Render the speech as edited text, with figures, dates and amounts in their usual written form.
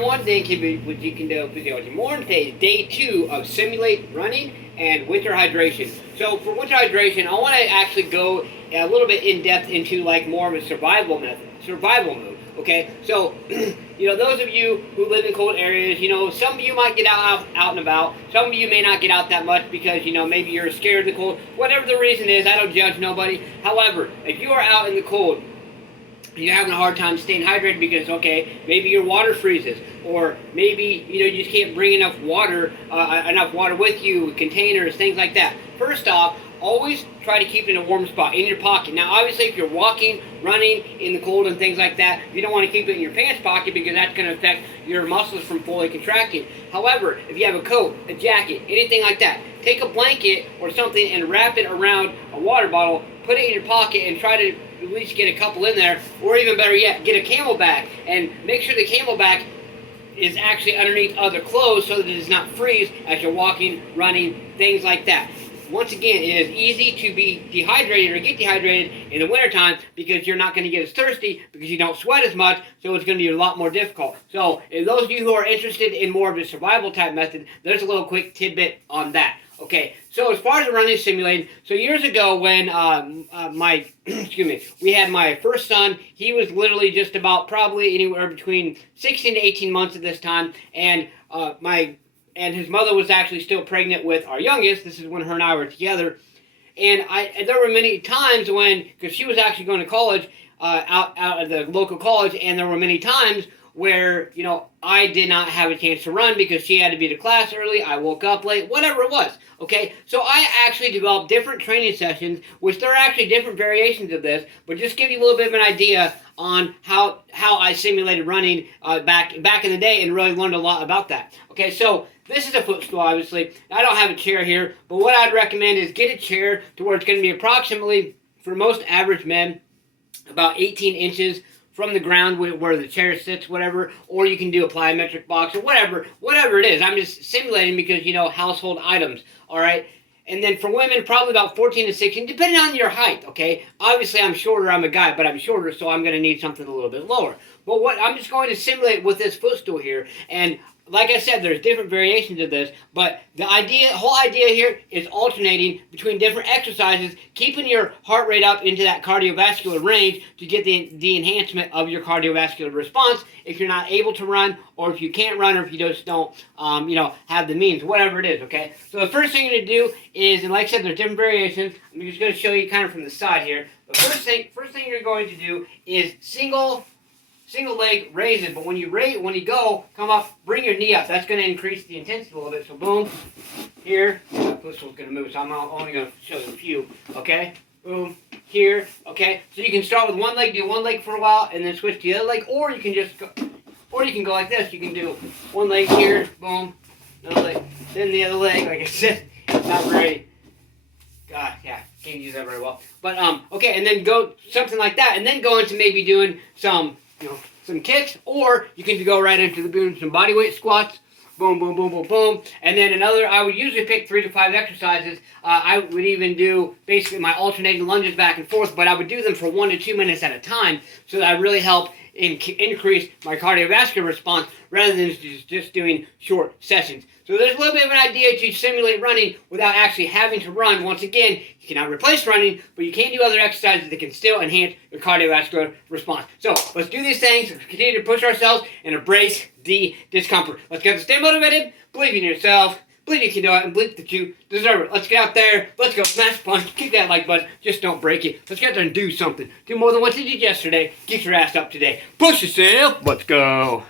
everyone, thank you for what you can do physiology more. Today is day 2 of simulate running and winter hydration. So for winter hydration, I want to actually go a little bit in depth into like more of a survival mode. Okay, so those of you who live in cold areas, some of you might get out and about. Some of you may not get out that much because maybe you're scared of the cold. Whatever the reason is, I don't judge nobody. However, if you are out in the cold, you're having a hard time staying hydrated because, okay, maybe your water freezes, or maybe, you just can't bring enough water with you, containers, things like that. First off, always try to keep it in a warm spot, in your pocket. Now, obviously, if you're walking, running in the cold and things like that, you don't want to keep it in your pants pocket because that's going to affect your muscles from fully contracting. However, if you have a coat, a jacket, anything like that, take a blanket or something and wrap it around a water bottle, put it in your pocket, and try to at least get a couple in there, or even better yet, get a camelback and make sure the camelback is actually underneath other clothes so that it does not freeze as you're walking, running, things like that. Once again, it is easy to be dehydrated or get dehydrated in the wintertime because you're not going to get as thirsty because you don't sweat as much, so it's going to be a lot more difficult. So, if those of you who are interested in more of a survival type method, there's a little quick tidbit on that. Okay, so as far as the running simulating, so years ago when we had my first son, he was literally just about probably anywhere between 16 to 18 months at this time, and his mother was actually still pregnant with our youngest. This is when her and I were together, and there were many times when, because she was actually going to college, out at the local college, and there were many times where, I did not have a chance to run because she had to be to class early, I woke up late, whatever it was, okay? So I actually developed different training sessions, which there are actually different variations of this, but just give you a little bit of an idea on how I simulated running back in the day and really learned a lot about that. Okay, so this is a footstool, obviously. I don't have a chair here, but what I'd recommend is get a chair to where it's going to be approximately, for most average men, about 18 inches from the ground where the chair sits, whatever, or you can do a plyometric box or whatever it is. I'm just simulating because, household items, all right? And then for women, probably about 14 to 16, depending on your height, okay? Obviously, I'm shorter, I'm a guy, but I'm shorter, so I'm going to need something a little bit lower. But what I'm just going to simulate with this footstool here, and like I said, there's different variations of this, but the whole idea here is alternating between different exercises, keeping your heart rate up into that cardiovascular range to get the enhancement of your cardiovascular response if you're not able to run, or if you can't run, or if you just don't, have the means, whatever it is, okay? So the first thing you're going to do is, and like I said, there's different variations. I'm just going to show you kind of from the side here. The first thing you're going to do is single leg raise it, but when you go, come up, bring your knee up. That's going to increase the intensity a little bit. So boom, here, that footstool's going to move, so I'm only going to show you a few, okay? Boom, here, okay? So you can start with one leg, do one leg for a while, and then switch to the other leg, or you can go like this. You can do one leg here, boom, another leg, then the other leg, like I said, it's not very, God, yeah, can't use that very well. But, okay, and then go something like that, and then go into maybe doing some kicks, or you can go right into doing some body weight squats, boom, boom, boom, boom, boom, and then I would usually pick 3 to 5 exercises. I would even do basically my alternating lunges back and forth, but I would do them for 1 to 2 minutes at a time, so that I really help increase my cardiovascular response rather than just doing short sessions. So there's a little bit of an idea to simulate running without actually having to run. Once again, you cannot replace running, but you can do other exercises that can still enhance your cardiovascular response. So let's do these things, let's continue to push ourselves and embrace the discomfort. Let's get to stay motivated, believe in yourself, believe you can do it, and believe that you deserve it. Let's get out there, let's go smash punch, kick that like button, just don't break it. Let's get out there and do something. Do more than what you did yesterday, get your ass up today. Push yourself, let's go.